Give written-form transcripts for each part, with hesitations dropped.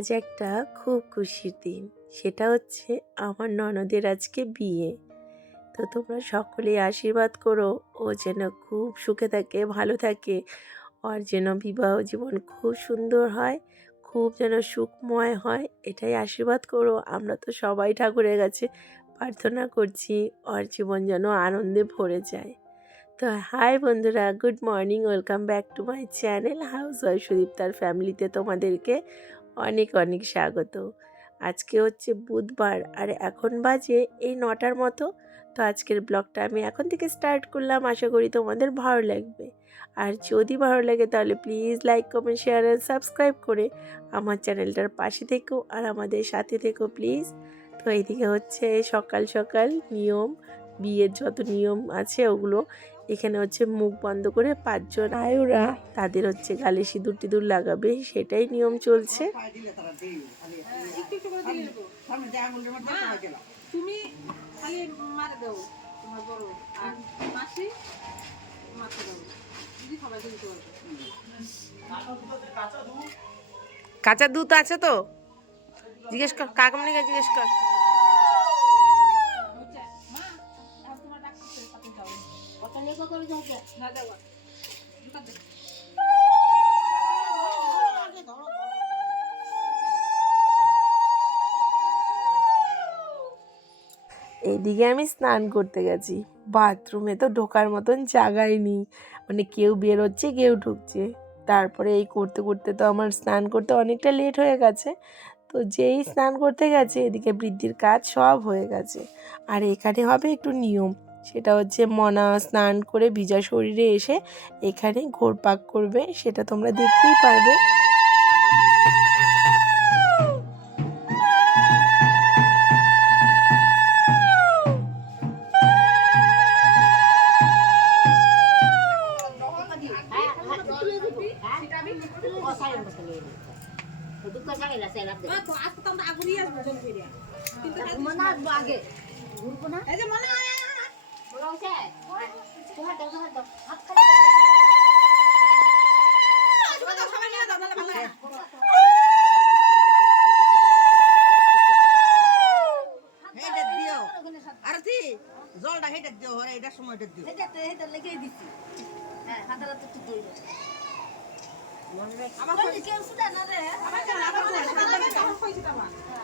আজ একটা খুব খুশির দিন। সেটা হচ্ছে আমার ননদের আজকে বিয়ে। তো তোমরা সকলেই আশীর্বাদ করো ও যেন খুব সুখে থাকে, ভালো থাকে। ওর যেন বিবাহ জীবন খুব সুন্দর হয়, খুব যেন সুখময় হয়, এটাই আশীর্বাদ করো। আমরা তো সবাই ঠাকুরের কাছে প্রার্থনা করছি ওর জীবন যেন আনন্দে ভরে যায়। তো হাই বন্ধুরা, good morning, welcome back to my channel housewife সুদীপ্তার ফ্যামিলিতে তোমাদেরকে অনেক অনেক স্বাগত। আজকে হচ্ছে বুধবার আর এখন বাজে এই 9টার মতো। তো আজকের ব্লগটা আমি এখন থেকে স্টার্ট করলাম, আশা করি তোমাদের ভালো লাগবে। আর যদি ভালো লাগে তাহলে please like, comment, share and subscribe করে আমার চ্যানেলটার পাশে থেকো আর আমাদের সাথে থেকো প্লিজ। তো এইদিকে হচ্ছে সকাল সকাল নিয়ম, বিয়ের যত নিয়ম আছে ওগুলো এখানে হচ্ছে মুখ বন্ধ করে 5জন আয়োরা তাদের হচ্ছে গালে সিঁদুর টিঁদুর লাগাবে, সেটাই নিয়ম চলছে। তুমি খালি মারে দাও তোমার বড় আর মাসি মাথা দাও দিদি সবাইকে দিতে পারবে। কাঁচা দুধ আছে তো জিজ্ঞেস কর, কাকামনিকে জিজ্ঞেস কর। মা আর তোমার ডাক্তারের সাথে যাও কত লেখা করে যাও না দেওয়া দুটা দে এইদিকে আমি স্নান করতে গেছি, বাথরুমে তো ঢোকার মতন জায়গাই নেই, মানে কেউ বেরোচ্ছে কেউ ঢুকছে। তারপরে এই করতে করতে তো আমার স্নান করতে অনেকটা লেট হয়ে গেছে। তো যেই স্নান করতে গেছে এদিকে বৃদ্ধির কাজ সব হয়ে গেছে। আর এখানে হবে একটু নিয়ম, সেটা হচ্ছে মনা স্নান করে ভিজা শরীরে এসে এখানে ঘোরপাক করবে, সেটা তোমরা দেখতেই পারবে। জলটা হেঁটে দিও হরে এটার সময় এটা দিও এটা লেগে দিছি হ্যাঁ হাতারা তো একটু দই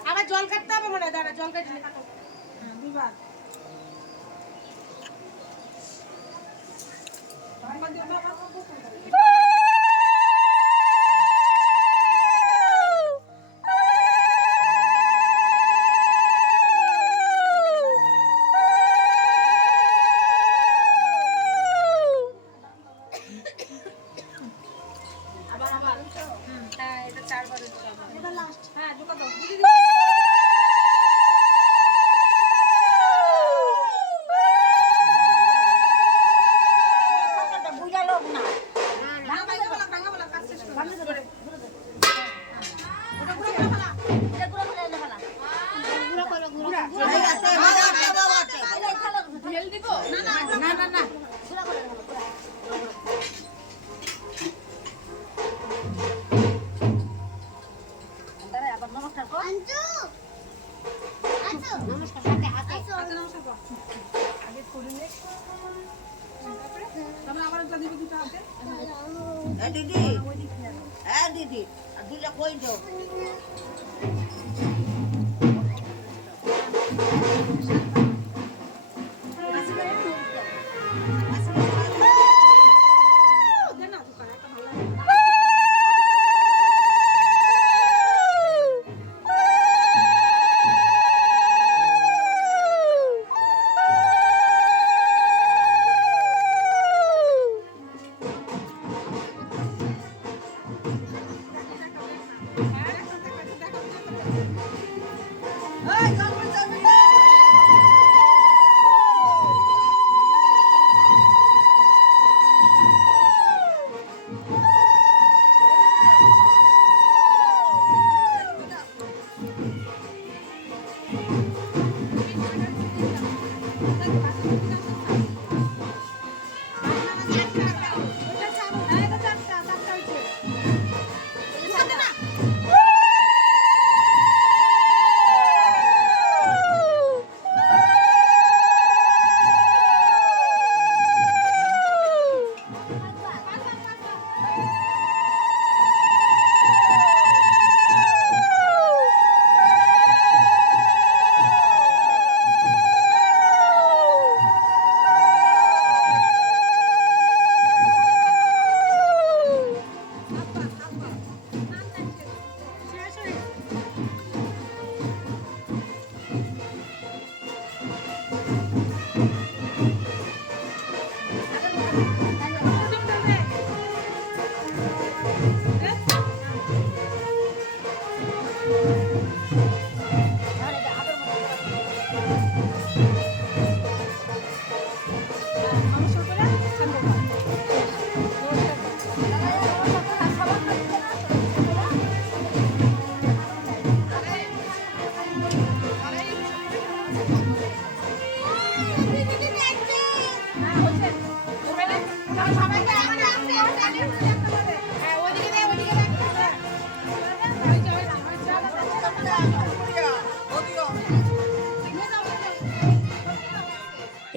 আবার জল কাটতে হবে মনে হয়, দাঁড়া জল কাটলে কাটো দুইবার হ্যাঁ এটা 4বার এটা লাস্ট হ্যাঁ ঢোকা দাও দিদি না না না দিদি হ্যাঁ দিদি আর দিলে কই যাও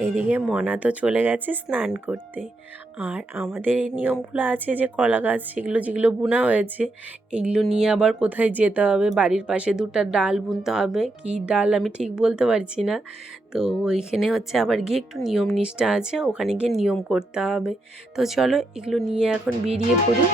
এদিকে মনা তো চলে গেছে স্নান করতে। আর আমাদের এই নিয়মগুলো আছে যে কলা গাছ সেগুলো যেগুলো বোনা হয়েছে এগুলো নিয়ে আবার কোথায় যেতে হবে, বাড়ির পাশে দুটো ডাল বুনতে হবে, কী ডাল আমি ঠিক বলতে পারছি না। তো ওইখানে হচ্ছে আবার গিয়ে একটু নিয়ম নিষ্ঠা আছে, ওখানে গিয়ে নিয়ম করতে হবে। তো চলো এগুলো নিয়ে এখন বেরিয়ে পড়ি।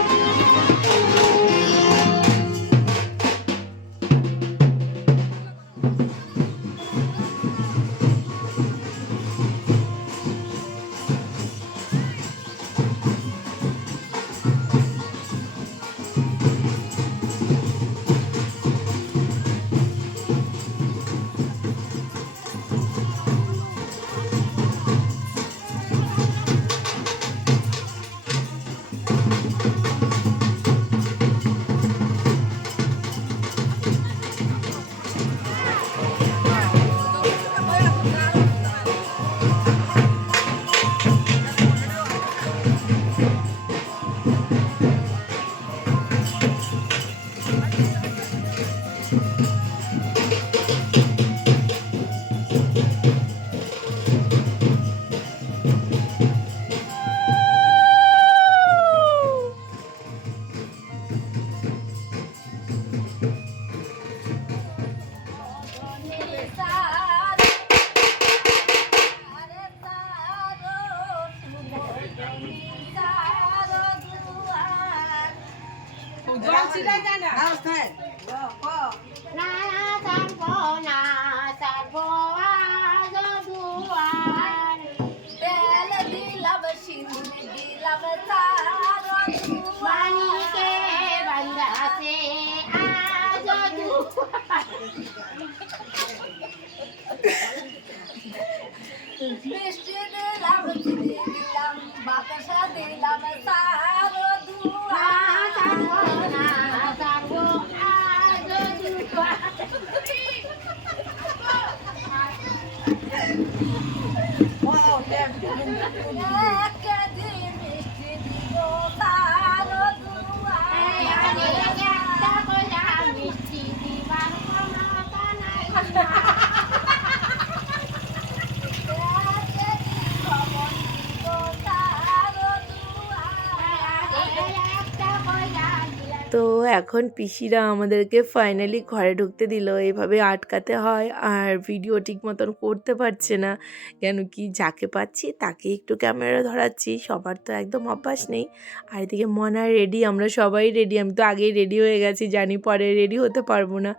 তো এখন পিসিরা আমাদেরকে ফাইনালি ঘরে ঢুকতে দিল। এভাবে আটকাতে হয় আর ভিডিও ঠিক মতন করতে পারছে না, কেন কি যাকে পাচ্ছি তাকে একটু ক্যামেরা ধরাচ্ছি, সবার তো একদম অভ্যাস নেই। আর এদিকে মনা রেডি, আমরা সবাই রেডি, আমি তো আগেই রেডি হয়ে গেছি, জানি পরে রেডি হতে পারবো না।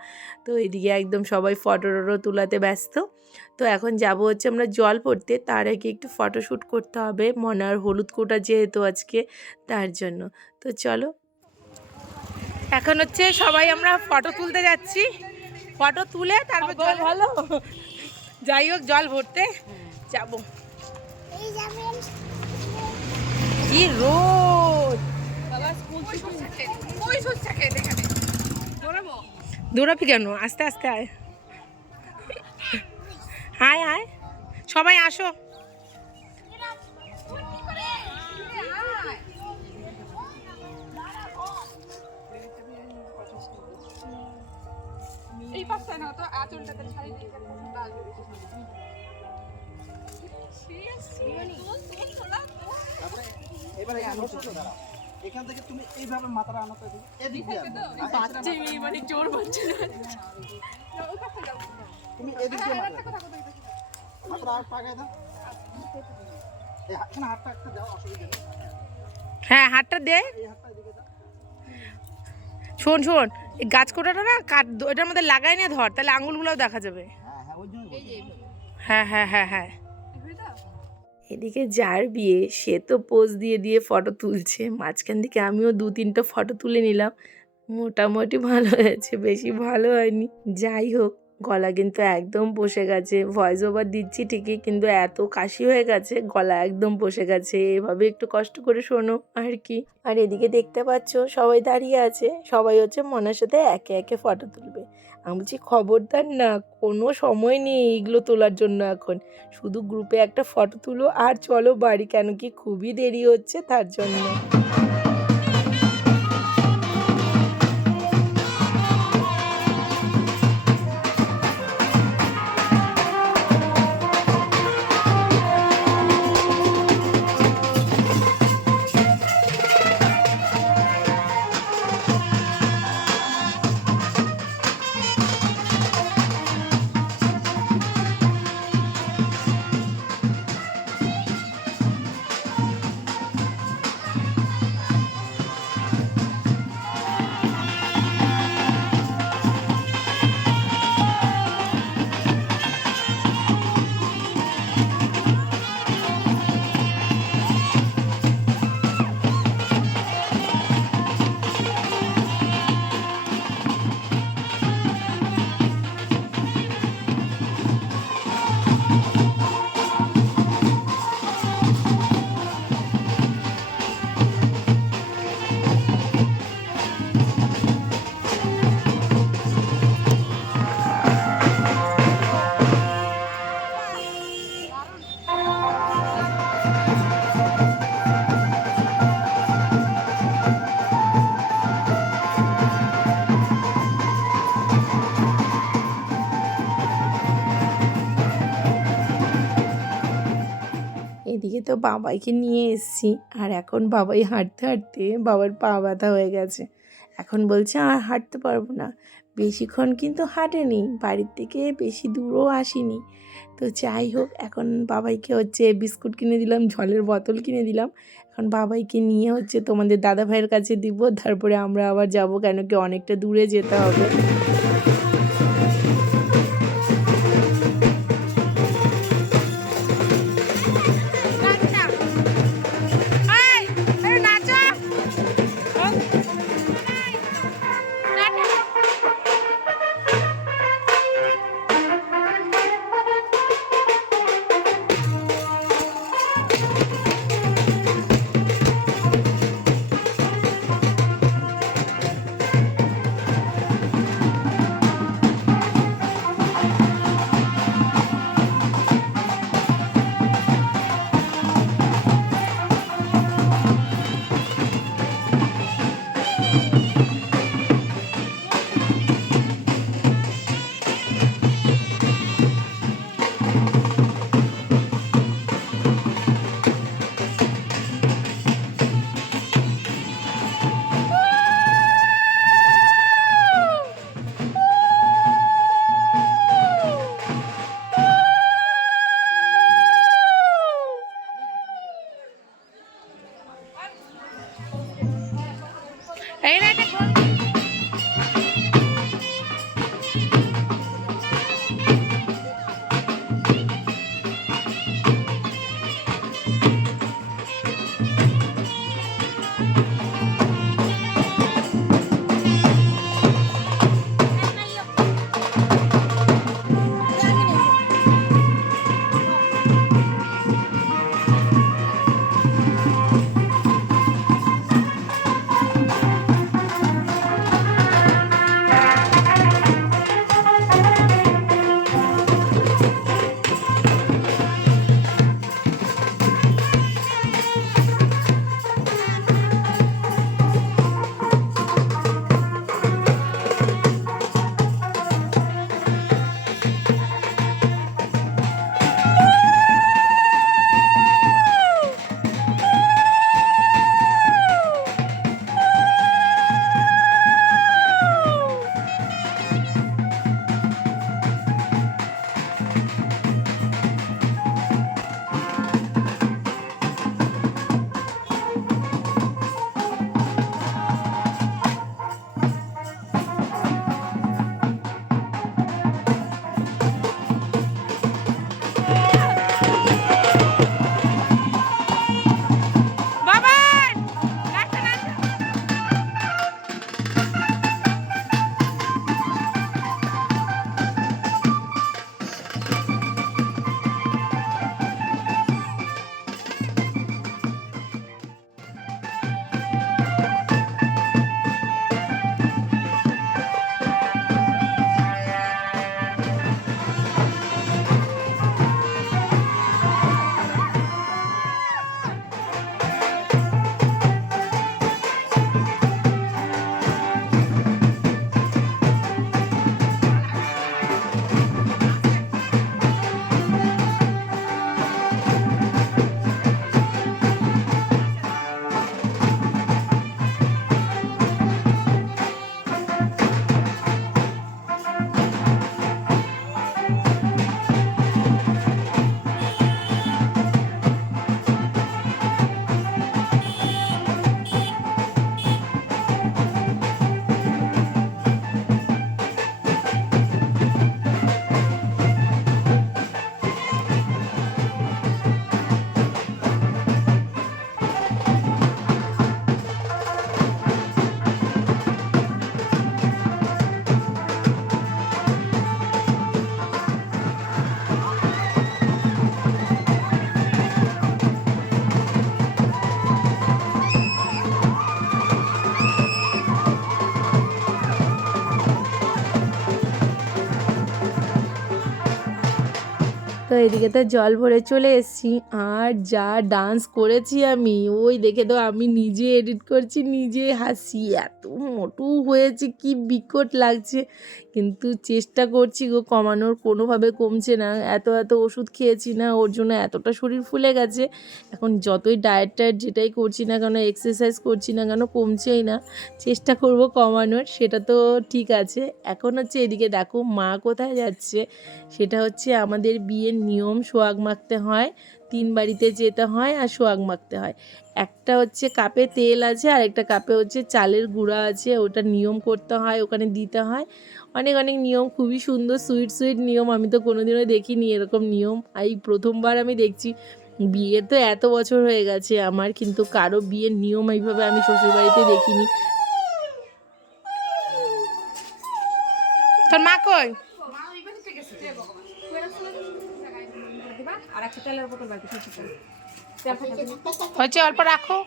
তো এদিকে একদম সবাই ফটো টটো তোলাতে ব্যস্ত। তো এখন যাব হচ্ছে আমরা জল পড়তে, তার আগে একটু ফটোশ্যুট করতে হবে, মনার হলুদ কোটা যেহেতু আজকে, তার জন্য। তো চলো এখন হচ্ছে সবাই আমরা ফটো তুলতে যাচ্ছি, ফটো তুলে তারপর জল ভালো যাই হোক জল ভরতে যাব। কি রোদ, দৌড়াবি কেন, আস্তে আস্তে আয়, আয় আয় সবাই আসো। এই পাশটায় না তো আঁচলটাতে ছাড়িয়ে দিয়ে এবারে এখান থেকে তুমি এইভাবে মাথাটা আনো, এদিকে বাচ্চা মানে জোর বাচ্চা তুমি এদিকে মাথাটা আর পাকায় দাও, এই হাতটা একটা দাও, অসুবিধা নেই। হ্যাঁ হাতটা দে। এই হাতটা এদিকে দাও। শোন শোন, এই গাছ কোটাটা না কাট, এটার মধ্যে লাগাই নিয়ে ধর, তাহলে আঙুলগুলোও দেখা যাবে। হ্যাঁ হ্যাঁ ওই জন্য হ্যাঁ হ্যাঁ হ্যাঁ হ্যাঁ। এদিকে যার বিয়ে সে তো পোজ দিয়ে দিয়ে ফটো তুলছে, মাঝখান থেকে আমিও 2-3টা ফটো তুলে নিলাম, মোটামুটি ভালো হয়েছে, বেশি ভালো হয়নি। যাই হোক, গলা কিন্তু একদম বসে গেছে, ভয়েস ওভার দিচ্ছি ঠিকই কিন্তু এত কাশি হয়ে গেছে, গলা একদম বসে গেছে, এভাবে একটু কষ্ট করে শোনো আর কি। আর এদিকে দেখতে পাচ্ছ সবাই দাঁড়িয়ে আছে, সবাই হচ্ছে মনের সাথে একে একে ফটো তুলবে। আমি বলছি খবরদার না, কোনো সময় নেই এইগুলো তোলার জন্য এখন, শুধু গ্রুপে একটা ফটো তুলো আর চলো বাড়ি, কেন কি খুবই দেরি হচ্ছে তার জন্য। এদিকে তো বাবাইকে নিয়ে এসেছি, আর এখন বাবাই হাঁটতে হাঁটতে বাবার পা ব্যথা হয়ে গেছে। এখন বলছে আর হাঁটতে পারবো না। বেশিক্ষণ কিন্তু হাঁটেনি, বাড়ির থেকে বেশি দূরও আসেনি। তো যাই হোক, এখন বাবাইকে হচ্ছে বিস্কুট কিনে দিলাম, জলের বোতল কিনে দিলাম। এখন বাবাইকে নিয়ে হচ্ছে তোমাদের দাদা ভাইয়ের কাছে দিব, তারপরে আমরা আবার যাব, কেন কি অনেকটা দূরে যেতে হবে। এদিকে তো জল ভরে চলে এসেছি, আর যা ডান্স করেছি আমি, ওই দেখে তো আমি নিজে এডিট করছি, নিজে হাসি, এত মোটু হয়েছে কি বিকট লাগছে, কিন্তু চেষ্টা করছি গো কমানোর, কোনোভাবে কমছে না। এত এত ওষুধ খেয়েছি না, ওর জন্য এতটা শরীর ফুলে গেছে। এখন যতই ডায়েট টায়েট যেটাই করছি না কেন, এক্সারসাইজ করছি না কেন, কমছেই না। চেষ্টা করব কমানোর, সেটা তো ঠিক আছে। এখন হচ্ছে এদিকে দেখো মা কোথায় যাচ্ছে, সেটা হচ্ছে আমাদের বিয়ের নিয়ম, সোহাগ মাখতে হয়, 3 বাড়িতে যেতে হয় আর সোহাগ মাখতে হয়। একটা হচ্ছে কাপে তেল আছে আর একটা কাপে হচ্ছে চালের গুঁড়া আছে, ওটা নিয়ম করতে হয়, ওখানে দিতে হয়। অনেক অনেক নিয়ম, খুবই সুন্দর সুইট সুইট নিয়ম, আমি তো কোনোদিনও দেখিনি এরকম নিয়ম, এই প্রথমবার আমি দেখছি। বিয়ের তো এত বছর হয়ে গেছে আমার, কিন্তু কারো বিয়ের নিয়ম এইভাবে আমি শ্বশুরবাড়িতে দেখিনি। তোর মা কই? আর একটা তেলের বোতল বাকি হচ্ছে অল্প রাখো।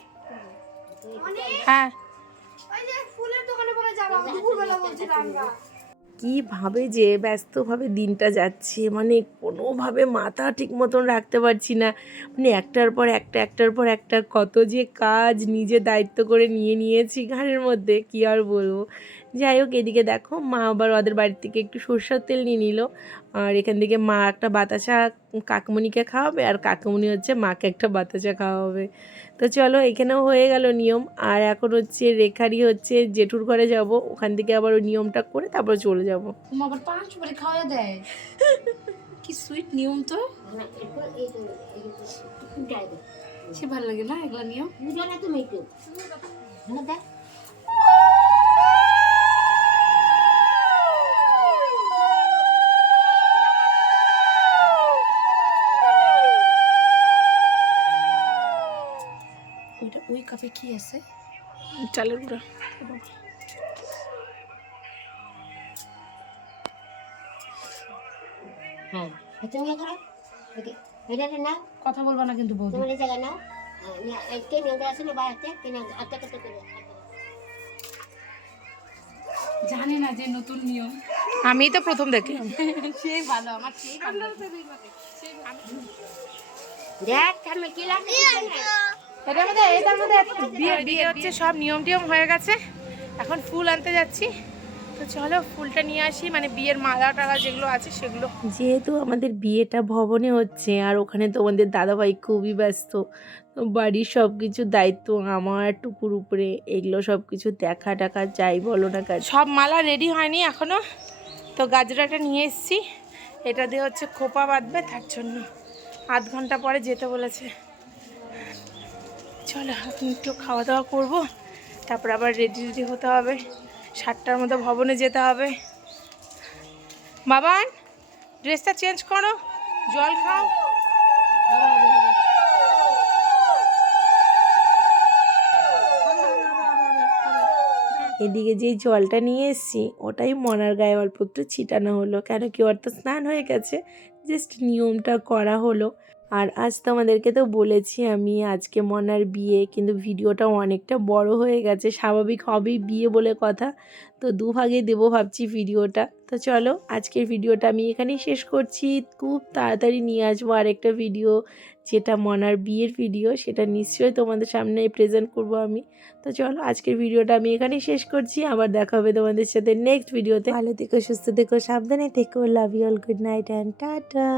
হ্যাঁ কীভাবে যে ব্যস্তভাবে দিনটা যাচ্ছে, মানে কোনোভাবে মাথা ঠিক মতন রাখতে পারছি না, মানে একটার পর একটা কত যে কাজ নিজে দায়িত্ব করে নিয়েছি ঘাড়ের মধ্যে, কি আর বলবো। যাই হোক, এদিকে দেখো মা আবার ওদের বাড়ি থেকে একটু সরষের তেল নিয়ে নিল, আর এখান থেকে মা একটা বাতাসা কাকুমণিকে খাওয়াবে, আর কাকুমণি হচ্ছে মাকে একটা বাতাসা খাওয়াবে। তো চলো, এখানেও হয়ে গেল নিয়ম। আর এখন হচ্ছে রেখারই হচ্ছে জেঠুর ঘরে যাব, ওখান থেকে আবার ওই নিয়মটা করে তারপর চলে যাব। আবার 5 বারে খাওয়া দেয়, কি সুইট নিয়ম তো, সে ভালো লাগে না এগুলা নিয়ম। ওই কাপে কি আছে? চালের গুঁড়া। কথা বলবা না কিন্তু বৌদি। জানি না যে নতুন নিয়ম, আমি তো প্রথম দেখলাম। সেই ভালো, আমার সেই ভালো। এটার মধ্যে বিয়ে হচ্ছে, সব নিয়ম টিয়ম হয়ে গেছে, এখন ফুল আনতে যাচ্ছি। তো চলো ফুলটা নিয়ে আসি, মানে বিয়ের মালা টালা যেগুলো আছে সেগুলো। যেহেতু আমাদের বিয়েটা ভবনে হচ্ছে, আর ওখানে তোমাদের দাদাভাই খুবই ব্যস্ত, তো বাড়ির সব কিছু দায়িত্ব আমার টুকুর উপরে, এগুলো সব কিছু দেখা টাকা যাই বলো না কাজ। সব মালা রেডি হয়নি এখনো, তো গাজরাটা নিয়ে এসেছি, এটা দিয়ে হচ্ছে খোপা বাঁধবে, তার জন্য 8 ঘন্টা পরে যেতে বলেছে। চলো এখন একটু খাওয়া দাওয়া করবো, তারপর আবার রেডি হতে হবে, 7টার মধ্যে ভবনে যেতে হবে। বাবান ড্রেসটা চেঞ্জ করো, জল খাও। এদিকে যেই জলটা নিয়ে এসেছি ওটাই মনার গায়ে অল্প একটু ছিটানো হলো, কেন কি ওর তো স্নান হয়ে গেছে, জাস্ট নিয়মটা করা হলো। আর আজ তোমাদেরকে তো বলেছি আমি আজকে মনার বিয়ে, কিন্তু ভিডিওটা অনেকটা বড় হয়ে গেছে, স্বাভাবিক হবেই বিয়ে বলে কথা, তো 2 ভাগে দেবো ভাবছি ভিডিওটা। তো চলো আজকের ভিডিওটা আমি এখানেই শেষ করছি, খুব তাড়াতাড়ি নিয়ে আসবো আরেকটা ভিডিও, যেটা মনার বিয়ের ভিডিও, সেটা নিশ্চয়ই তোমাদের সামনে প্রেজেন্ট করব আমি। তো চলো আজকের ভিডিওটা আমি এখানেই শেষ করছি, আবার দেখা হবে তোমাদের সাথে নেক্সট ভিডিওতে। ভালো থেকো, সুস্থ থেকো, সাবধানে থেকো, love you all, good night and tata.